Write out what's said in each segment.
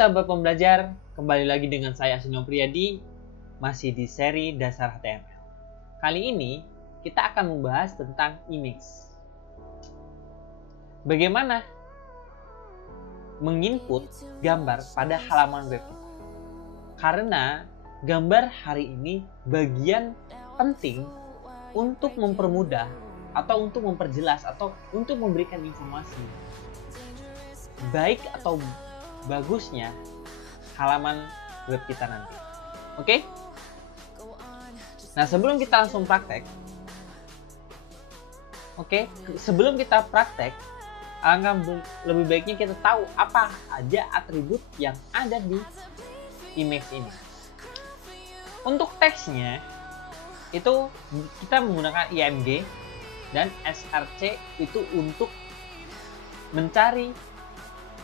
sahabat pembelajar, kembali lagi dengan saya Asino Priyadi, masih di seri Dasar HTML. Kali ini kita akan membahas tentang image. Bagaimana menginput gambar pada halaman web kita. Karena gambar hari ini bagian penting untuk mempermudah atau untuk memperjelas atau untuk memberikan informasi baik atau bagusnya halaman web kita nanti. Oke? Nah, sebelum kita langsung praktek, sebelum kita praktek, alangkah lebih baiknya kita tahu apa aja atribut yang ada di image ini. Untuk teksnya itu kita menggunakan IMG dan SRC itu untuk mencari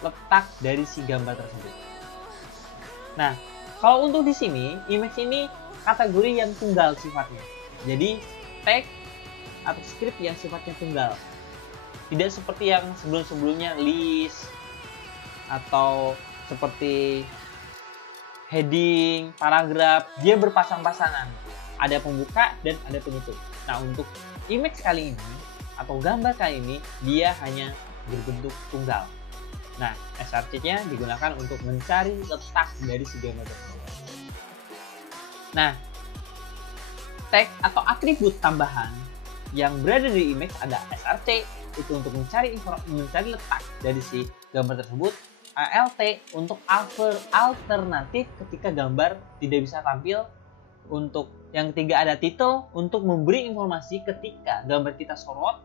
letak dari si gambar tersebut. Nah, kalau untuk di sini image ini kategori yang tunggal sifatnya. Jadi tag atau script yang sifatnya tunggal. Tidak seperti yang sebelum-sebelumnya list atau seperti heading, paragraf, dia berpasang-pasangan. Ada pembuka dan ada penutup. Nah, untuk image kali ini atau gambar kali ini dia hanya berbentuk tunggal. Nah, SRC-nya digunakan untuk mencari letak dari si gambar tersebut. Nah, tag atau atribut tambahan yang berada di image ada SRC itu untuk mencari letak dari si gambar tersebut, ALT untuk alternatif ketika gambar tidak bisa tampil, untuk yang ketiga ada title untuk memberi informasi ketika gambar kita sorot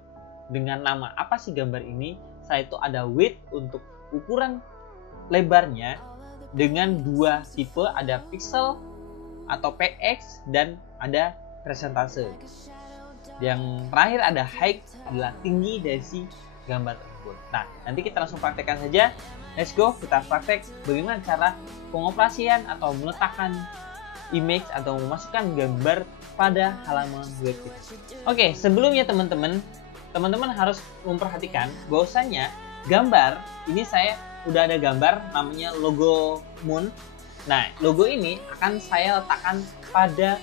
dengan nama apa sih gambar ini. Setelah itu ada width untuk ukuran lebarnya dengan dua tipe, ada pixel atau px dan ada persentase. Yang terakhir ada height, adalah tinggi dari si gambar tersebut. Nah, nanti kita langsung praktekkan saja. Let's go, kita praktek bagaimana cara pengoperasian atau meletakkan image atau memasukkan gambar pada halaman web kita. Oke, sebelumnya teman-teman harus memperhatikan bahwasanya gambar ini saya udah ada gambar namanya logo Moon. Nah, logo ini akan saya letakkan pada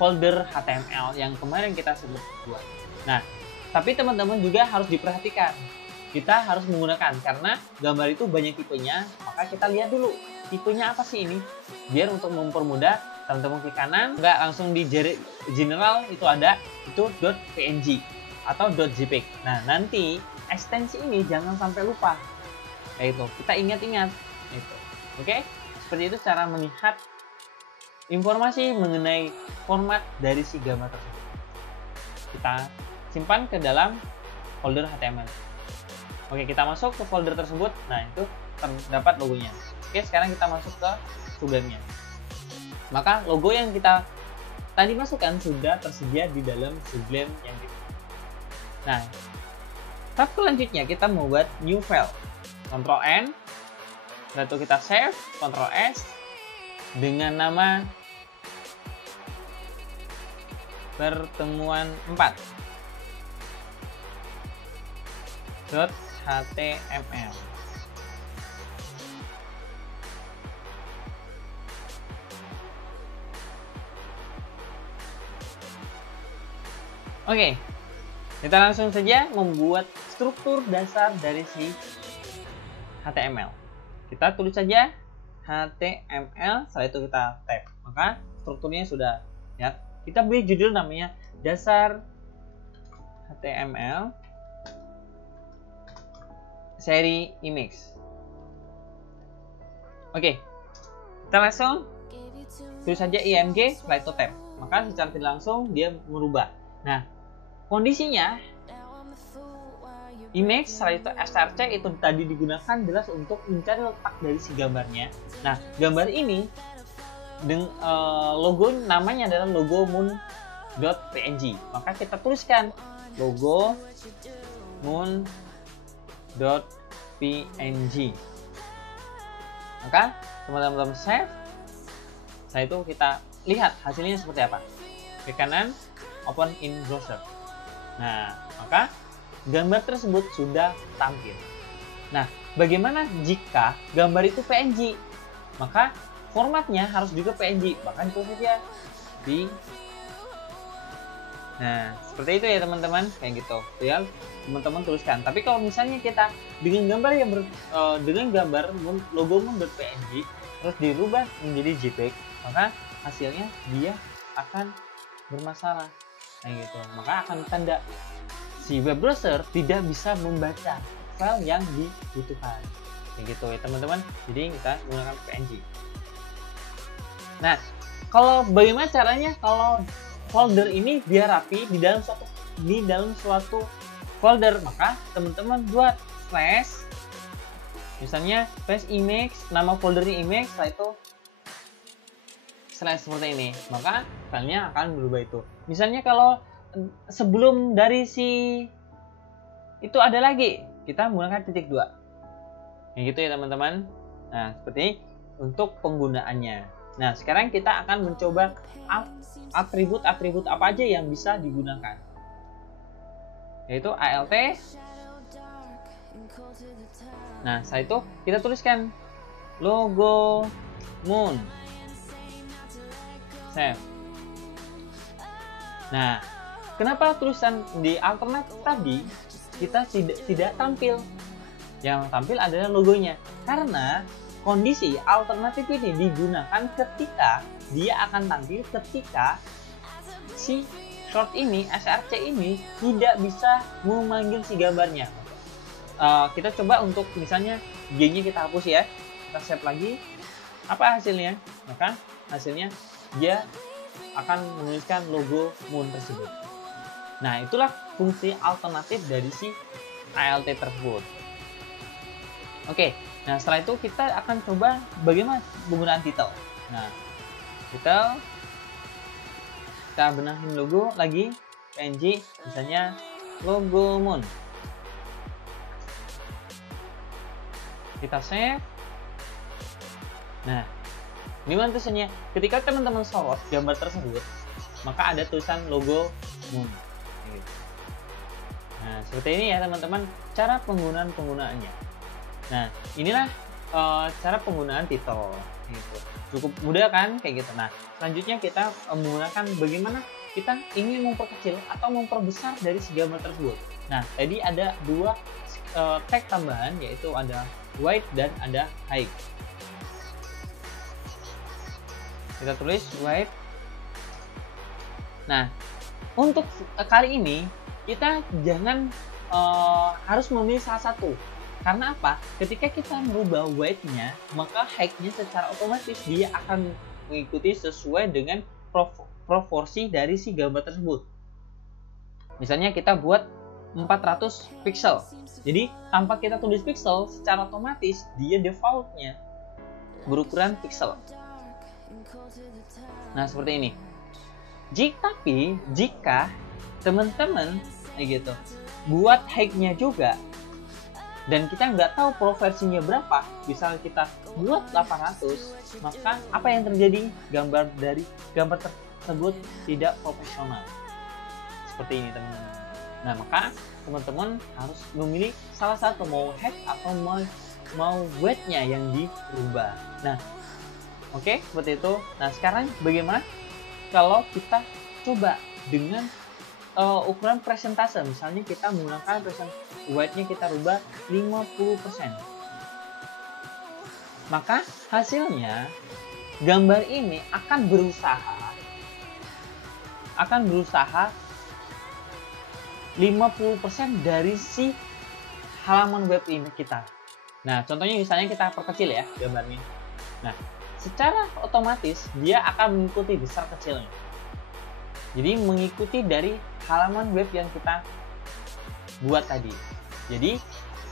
folder HTML yang kemarin kita sebut buat. Nah, tapi teman-teman juga harus diperhatikan. Kita harus menggunakan karena gambar itu banyak tipenya, maka kita lihat dulu tipenya apa sih ini. Biar untuk mempermudah, teman-teman klik kanan, nggak langsung di general itu ada itu .png atau .jpeg. Nah, nanti ekstensi ini jangan sampai lupa. Yaitu kita ingat-ingat itu. Oke? Seperti itu cara melihat informasi mengenai format dari si gambar tersebut. Kita simpan ke dalam folder HTML. Oke, kita masuk ke folder tersebut. Nah, itu terdapat logonya. Oke, sekarang kita masuk ke Sublime-nya. Maka logo yang kita tadi masukkan sudah tersedia di dalam Sublime yang kita. Nah, tahap selanjutnya kita membuat new file. Ctrl N, lalu kita save, Ctrl S dengan nama pertemuan 4 .html. Oke, kita langsung saja membuat struktur dasar dari si HTML. Kita tulis saja HTML, setelah itu kita tab. Maka strukturnya sudah ya. Kita beri judul namanya dasar HTML seri image. Oke, kita langsung tulis saja IMG, setelah itu tab. Maka secara tidak langsung dia merubah. Nah, kondisinya image setelah itu SRC itu tadi digunakan jelas untuk mencari letak dari si gambarnya. Nah, gambar ini logo namanya adalah logo moon.png. Maka kita tuliskan logo moon.png. Maka teman-teman save. Setelah itu kita lihat hasilnya seperti apa. Klik kanan, open in browser. Nah, maka gambar tersebut sudah tampil. Nah, bagaimana jika gambar itu PNG? Maka formatnya harus juga PNG, bahkan itu saja di. Nah, seperti itu ya teman-teman, kayak gitu. Ya, teman-teman tuliskan. Tapi kalau misalnya kita dengan gambar yang dengan gambar logo .png terus dirubah menjadi JPEG, maka hasilnya dia akan bermasalah. Kayak gitu. Maka akan tanda si web browser tidak bisa membaca file yang dibutuhkan. Kayak gitu ya teman-teman. Jadi kita menggunakan PNG. Nah, kalau bagaimana caranya kalau folder ini biar rapi di dalam suatu folder, maka teman-teman buat slash, misalnya slash image, nama foldernya image, setelah itu slash seperti ini, maka filenya akan berubah itu. Misalnya kalau sebelum dari si itu ada lagi, kita menggunakan titik 2 yang gitu ya teman-teman. Nah, seperti ini untuk penggunaannya. Nah, sekarang kita akan mencoba atribut-atribut apa aja yang bisa digunakan, yaitu alt. Nah, setelah itu kita tuliskan logo moon, save. Nah, kenapa tulisan di alternatif tadi kita tidak tampil? Yang tampil adalah logonya, karena kondisi alternatif ini digunakan ketika dia akan tampil ketika si short ini, src ini tidak bisa memanggil si gambarnya. Kita coba untuk misalnya G-nya kita hapus ya, kita save lagi. Apa hasilnya? Maka hasilnya dia akan menuliskan logo moon tersebut. Nah, itulah fungsi alternatif dari si alt tersebut. Oke. Nah, setelah itu kita akan coba bagaimana penggunaan title. Nah, title, kita benahin logo lagi, PNG, misalnya logo moon. Kita save. Nah, ini mana tulisannya? Ketika teman-teman sorot gambar tersebut, maka ada tulisan logo moon. Nah, seperti ini ya teman-teman, cara penggunaannya. Nah, inilah cara penggunaan title. Gitu. Cukup mudah kan, kayak gitu. Nah, selanjutnya kita menggunakan bagaimana kita ingin memperkecil atau memperbesar dari si gambar tersebut. Nah, tadi ada dua tag tambahan, yaitu ada wide dan ada height. Kita tulis wide. Nah, untuk kali ini kita jangan harus memilih salah satu. Karena apa? Ketika kita merubah weight-nya, maka height-nya secara otomatis dia akan mengikuti sesuai dengan proporsi dari si gambar tersebut. Misalnya kita buat 400 pixel. Jadi tanpa kita tulis pixel, secara otomatis dia default-nya berukuran pixel. Nah, seperti ini. Jika teman-teman gitu buat height-nya juga, dan kita nggak tahu proversinya berapa, misalnya kita buat 800, maka apa yang terjadi? Gambar tersebut tidak profesional. Seperti ini teman-teman. Nah, maka teman-teman harus memilih salah satu, mau height atau mau weight-nya yang dirubah. Nah, oke, seperti itu. Nah, sekarang bagaimana kalau kita coba dengan ukuran presentase? Misalnya kita menggunakan weight-nya kita rubah 50%. Maka hasilnya gambar ini akan berusaha 50% dari si halaman web ini kita. Nah, contohnya misalnya kita perkecil ya gambarnya. Nah, secara otomatis dia akan mengikuti besar kecilnya. Jadi mengikuti dari halaman web yang kita buat tadi. Jadi,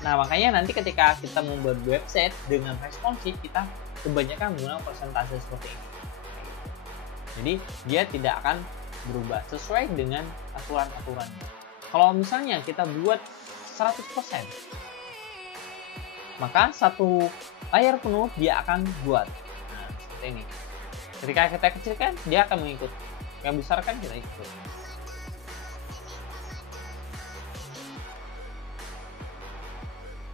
nah makanya nanti ketika kita membuat website dengan responsif, kita kebanyakan menggunakan persentase seperti ini. Jadi dia tidak akan berubah sesuai dengan aturan-aturannya. Kalau misalnya kita buat 100%, maka satu layar penuh dia akan buat. Nah, seperti ini. Ketika kita kecilkan, dia akan mengikut. Yang besarkan kita ikut.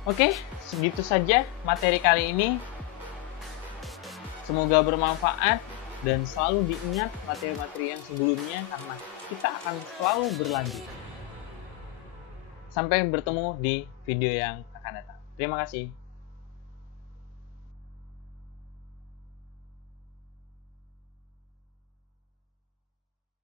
Oke, segitu saja materi kali ini. Semoga bermanfaat dan selalu diingat materi-materi yang sebelumnya karena kita akan selalu berlanjut. Sampai bertemu di video yang akan datang. Terima kasih.